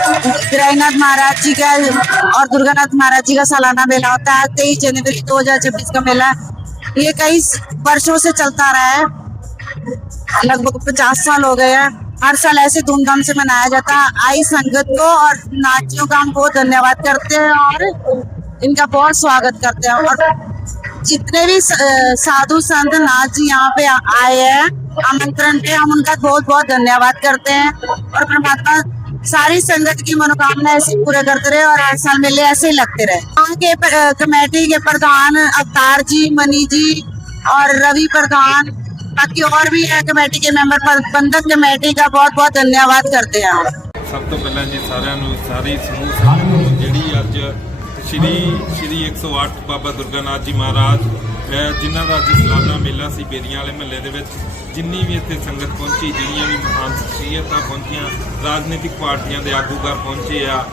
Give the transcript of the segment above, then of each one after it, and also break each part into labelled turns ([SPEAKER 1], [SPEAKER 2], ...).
[SPEAKER 1] ग्रहनाथ महाराज जी का और दुर्गानाथ महाराज जी का सालाना मेला होता है तेईस जनवरी दो हजार छब्बीस का मेला ये कई वर्षों से चलता रहा है। लगभग पचास साल हो गए हैं। हर साल ऐसे धूमधाम से मनाया जाता है। आई संगत को और नाचियों का हम बहुत धन्यवाद करते हैं और इनका बहुत स्वागत करते हैं। और जितने भी साधु संत नाथ जी यहाँ पे आए हैं, आमंत्रण पे हम उनका बहुत बहुत धन्यवाद करते हैं। और परमात्मा सारी संगत की मनोकामना ऐसे ही पूरे करते रहे और हर साल मेले ऐसे ही लगते रहे यहाँ के प- अ, कमेटी के प्रधान अवतार जी मनी जी और रवि प्रधान बाकी और भी है कमेटी के मेंबर प्रबंधक कमेटी का बहुत बहुत धन्यवाद करते हैं हम
[SPEAKER 2] ਸਭ ਤੋਂ ਪਹਿਲਾਂ ਜੀ ਸਾਰਿਆਂ ਨੂੰ ਸਾਰੀ ਸਮੂਹ ਸੰਗਤ ਨੂੰ ਜਿਹੜੀ ਅੱਜ ਸ਼੍ਰੀ ਸ਼੍ਰੀ 108 ਬਾਬਾ ਦੁਰਗਾਨਾਥ ਜੀ ਮਹਾਰਾਜ ਅਹ ਜਿਨ੍ਹਾਂ ਦਾ ਅੱਜ ਸਾਲਾਨਾ ਮੇਲਾ ਸੀ ਬੇਰੀਆਂ ਵਾਲੇ ਮਹੱਲੇ ਦੇ ਵਿੱਚ, ਜਿੰਨੀ ਵੀ ਇੱਥੇ ਸੰਗਤ ਪਹੁੰਚੀ ਜਿਹੜੀਆਂ ਵੀ ਮਹਾਨ ਸ਼ਖਸੀਅਤਾਂ ਪਹੁੰਚੀਆਂ, ਰਾਜਨੀਤਿਕ ਪਾਰਟੀਆਂ ਦੇ ਆਗੂਕਾਰ ਪਹੁੰਚੇ ਆ,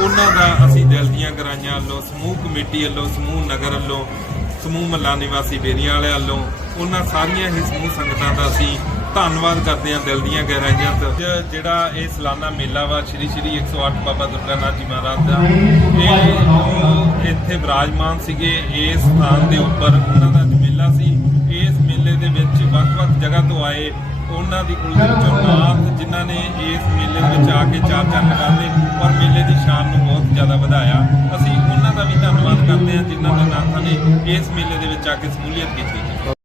[SPEAKER 2] ਉਹਨਾਂ ਦਾ ਅਸੀਂ ਦਿਲ ਦੀਆਂ ਗਰਾਈਆਂ ਵੱਲੋਂ, ਸਮੂਹ ਕਮੇਟੀ ਵੱਲੋਂ, ਸਮੂਹ ਨਗਰ ਵੱਲੋਂ, ਸਮੂਹ ਮੱਲਾ ਨਿਵਾਸੀ ਬੇਰੀਆਂ ਵਾਲੇ ਵੱਲੋਂ, ਉਹਨਾਂ ਸਾਰੀਆਂ ਹੀ ਸਮੂਹ ਸੰਗਤਾਂ ਦਾ ਅਸੀਂ ਧੰਨਵਾਦ ਕਰਦੇ ਹਾਂ ਦਿਲ ਦੀਆਂ ਗਹਿਰਾਈਆਂ ਤੋਂ। ਜਿਹੜਾ ਇਹ ਸਾਲਾਨਾ ਮੇਲਾ ਵਾ, ਸ਼੍ਰੀ ਸ਼੍ਰੀ 108 ਬਾਬਾ ਦੁਰਗਾਨਾਥ ਜੀ ਮਹਾਰਾਜ ਦਾ, ਇਹ ਇੱਥੇ ਵਿਰਾਜਮਾਨ ਸੀਗੇ। ਇਸ ਸਥਾਨ ਦੇ ਉੱਪਰ ਉਹਨਾਂ ਦਾ ਮੇਲਾ ਸੀ। ਇਸ ਮੇਲੇ ਦੇ ਵਿੱਚ ਵੱਖ-ਵੱਖ ਜਗ੍ਹਾ ਤੋਂ ਆਏ ਉਹਨਾਂ ਦੀ ਕੁਲ ਵਿੱਚੋਂ ਨਾਥ ਜਿਨ੍ਹਾਂ ਨੇ ਇਸ ਮੇਲੇ ਦੇ ਵਿੱਚ ਆ ਕੇ ਚਾਰ ਚੰਨ ਲਗਾਉਂਦੇ ਔਰ ਮੇਲੇ ਦੀ ਸ਼ਾਨ ਨੂੰ ਬਹੁਤ ਜ਼ਿਆਦਾ ਵਧਾਇਆ। ਅਸੀਂ ਉਹਨਾਂ ਦਾ ਵੀ ਧੰਨਵਾਦ ਕਰਦੇ ਹਾਂ ਜਿਨ੍ਹਾਂ ਦੇ ਨਾਥਾਂ ਨੇ ਇਸ ਮੇਲੇ ਦੇ ਵਿੱਚ ਆ ਕੇ ਸਮੂਲੀਅਤ ਕੀਤੀ।